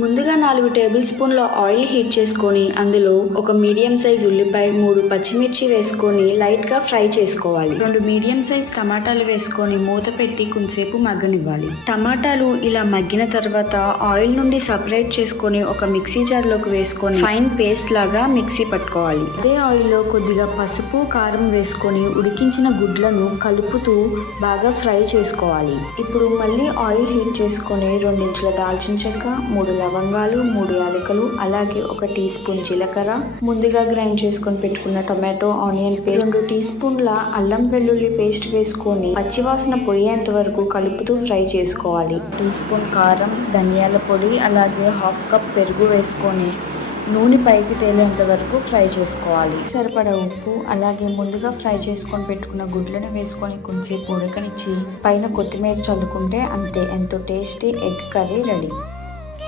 ముందుగా 4 టేబుల్ స్పూన్ల oil heat చేసుకొని అందులో ఒక మీడియం సైజ్ ఉల్లిపాయ, 3 పచ్చిమిర్చి వేసుకొని లైట్ గా ఫ్రై చేసుకోవాలి. 2 మీడియం సైజ్ టమాటాలు వేసుకొని మూత పెట్టి కొంతసేపు మగ్గనివ్వాలి. టమాటాలు ఇలా మగ్గిన తర్వాత ఆయిల్ నుండి సపరేట్ చేసుకొని ఒక మిక్సీ జార్ లోకి వేసుకొని ఫైన్ పేస్ట్ లాగా మిక్సీ పట్టుకోవాలి. అదే ఆయిల్ లో కొద్దిగా పసుపు, కారం వేసుకొని ఉడికించిన గుడ్లను కలుపుతూ బాగా ఫ్రై చేసుకోవాలి. ఇప్పుడు మళ్ళీ ఆయిల్ హీట్ చేసుకొని 2 ఇంచుల దాల్చిన చెక్క, 3 లవంగాలు, 3 యాలకులు, అలాగే 1 టీ స్పూన్ జీలకర్ర, ముందుగా గ్రైండ్ చేసుకొని పెట్టుకున్న టొమాటో, ఆనియన్ పేస్ట్, 2 టీ స్పూన్ల అల్లం వెల్లుల్లి పేస్ట్ వేసుకొని పచ్చివాసన పోయేంత వరకు కలుపుతూ ఫ్రై చేసుకోవాలి. టీ స్పూన్ కారం, ధనియాల పొడి, అలాగే 1/2 కప్ పెరుగు వేసుకొని నూనె పైకి తేలేంత వరకు ఫ్రై చేసుకోవాలి. సరిపడా ఉప్పు, అలాగే ముందుగా ఫ్రై చేసుకొని పెట్టుకున్న గుడ్లను వేసుకొని కొంచెంసేపు ఉడకనిచ్చి పైన కొత్తిమీర చల్లుకుంటే అంతే, ఎంతో టేస్టీ ఎగ్ కర్రీ రెడీ.